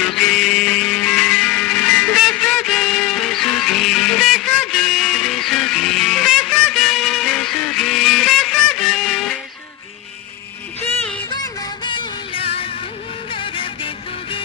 ಬೆಸುಗೆ ಬೆಸುಗೆ ಬೆಸುಗೆ ಬೆಸುಗೆ ಬೆಸುಗೆ ಬೆಸುಗೆ ಬೆಸುಗೆ ಜೀವನವೆಲ್ಲ ಸುಂದರ ಬೆಸುಗೆ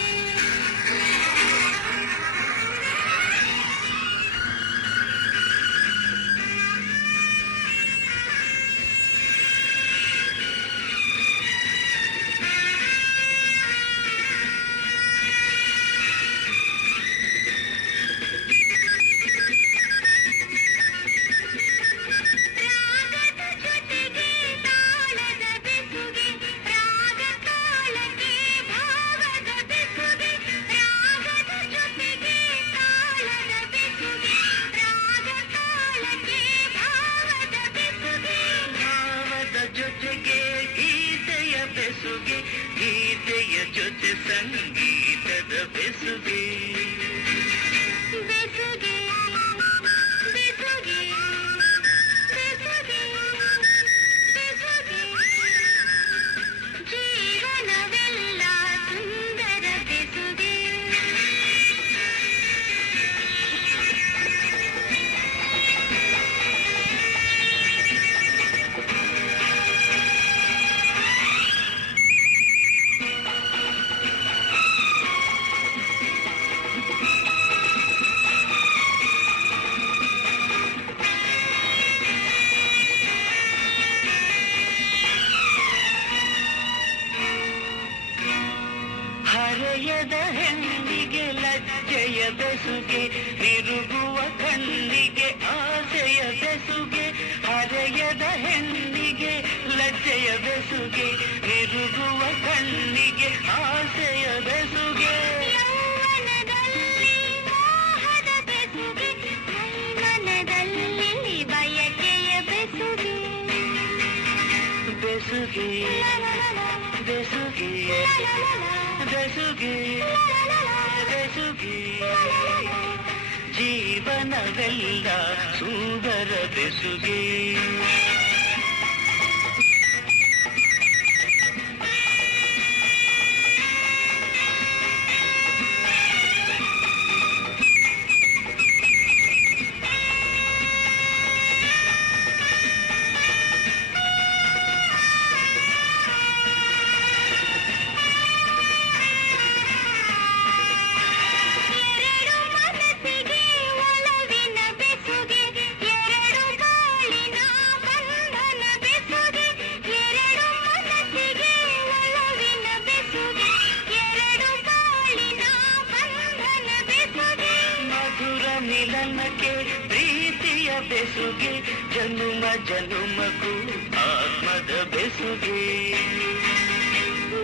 ಜೊತೆಗೆ ಗೀತೆಯ ಬೆಸುಗೆ ಗೀತೆಯ ಜೊತೆ ಸಂಗೀತದ ಬೆಸುಗೆ ಬೆಸುಗೆ ಬೆಸುಗೆ ಬೆಸುಗೆ ಬೆಸುಗೆ ಜೀವನವೆಲ್ಲ ಸುಂದರ ಬೆಸುಗೆ ಹರೆಯದ ಹೆಣ್ಣಿಗೆ ಲಜ್ಜೆಯ ಬೆಸುಗೆ ತಿರುಗುವ ಕಣ್ಣಿಗೆ ಆಸೆಯ ಬೆಸುಗೆ ಹರೆಯದ ಹೆಣ್ಣಿಗೆ ಲಜ್ಜೆಯ ಬೆಸುಗೆ ತಿರುಗುವ ಕಣ್ಣಿಗೆ ಆಸೆಯ ಬೆಸುಗೆ ಯೌವನದಲ್ಲಿ ಮೋಹದ ಬೆಸುಗೆ ಮನದಲ್ಲಿ ಬಯಕೆಯ ಬೆಸುಗೆ ಬೆಸುಗೆ ಬೆಸುಗೆ ಬೆಸುಗೆ ಬೆಸುಗೆ ಜೀವನವೆಲ್ಲ ಸುಂದರ ಬೆಸುಗೆ ಮಿಲನಕ್ಕೆ ಪ್ರೀತಿಯ ಬೆಸುಗೆ ಜನುಮ ಜನುಮಕ್ಕೂ ಆತ್ಮದ ಬೆಸುಗೆ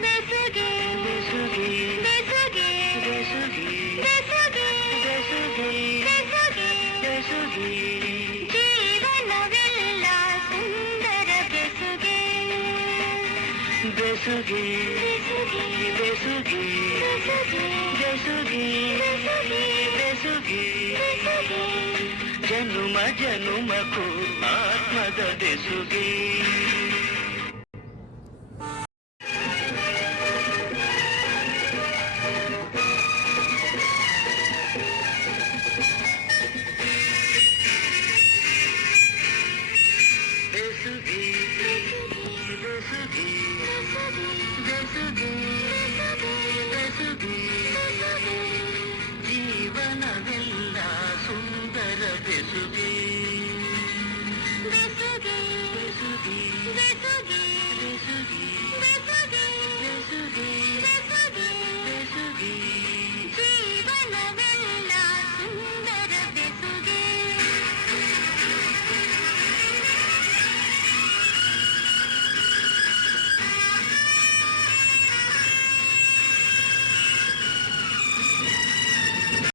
ಬೆಸುಗೆ ಬೆಸುಗೆ ಬೆಸುಗೆ ಬೆಸುಗೆ ಬೆಸುಗೆ ಬೆಸುಗೆ ಬೆಸುಗೆ ಬೆಸುಗೆ ಜೀವನವೆಲ್ಲ ಸುಂದರ ಬೆಸುಗೆ ಬೆಸುಗೆ ಬೆಸುಗೆ ಬೆಸುಗೆ ಬೆಸುಗೆ ಜನುಮ ಜನುಮಕ್ಕೂ ಆತ್ಮದ ಬೆಸುಗೆ